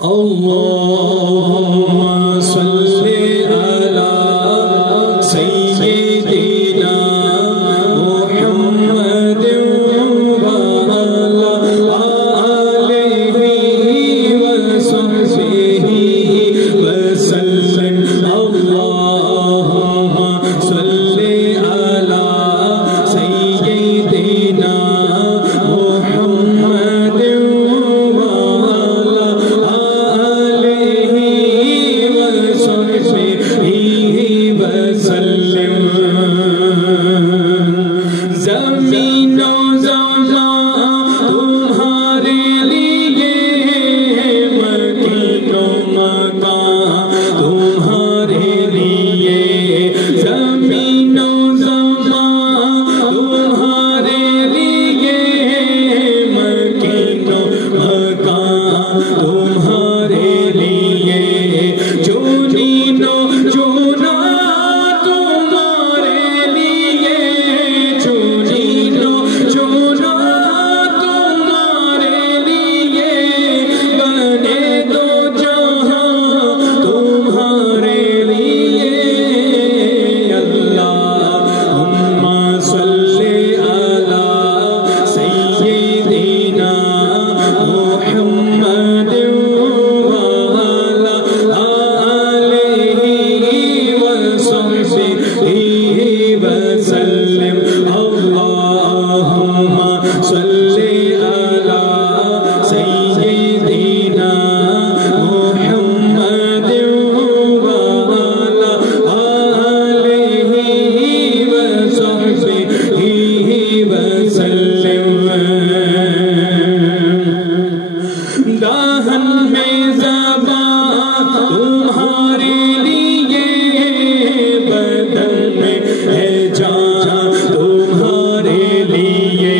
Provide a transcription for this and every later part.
اللهم صل على سيدنا محمد وعلى آله وصحبه وسلم اللهم صل على سيدنا محمد وعلى آله وصحبه وسلم زمین و زمان تمہارے لیے مکین و مکان تمہارے لیے زمین و زمان تمہارے لیے مکین و مکان تمہارے لیے چنین و چنا تمہارے لیے چنین و چنا تمہارے لیے بنے دو جہاں تمہارے لیے اللہم صلی علی سیدنا محمد وعلی آلہ وصحبہ وسلم اللہم صلی علی سیدنا محمد وعلی آلہ وصحبہ وسلم دہن میں زبان تمہارے لیے بدن میں ہے جان تمہارے لیے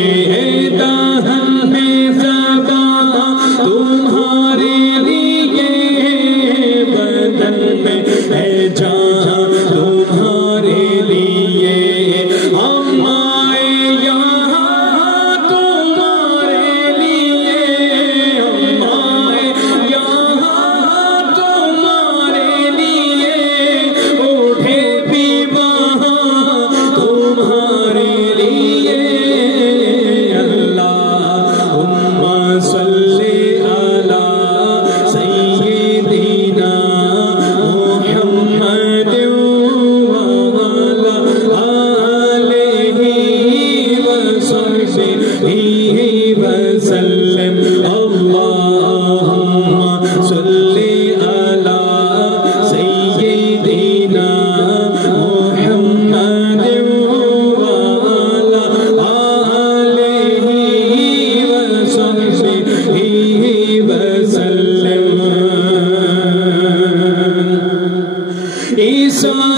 دہن میں زبان تمہارے لیے بدن میں ہے جان تمہارے لیے ہم آئے یہاں تمہارے لیے ہم آئے یہاں تمہارے لیے اٹھے بھی وہاں تمہارے لیے اللہم صلی علی سیدنا محمد وعلی آلہ وصحبہ وسلم اللہم صلی علی سیدنا محمد وعلی آلہ وصحبہ وسلم عیسیٰ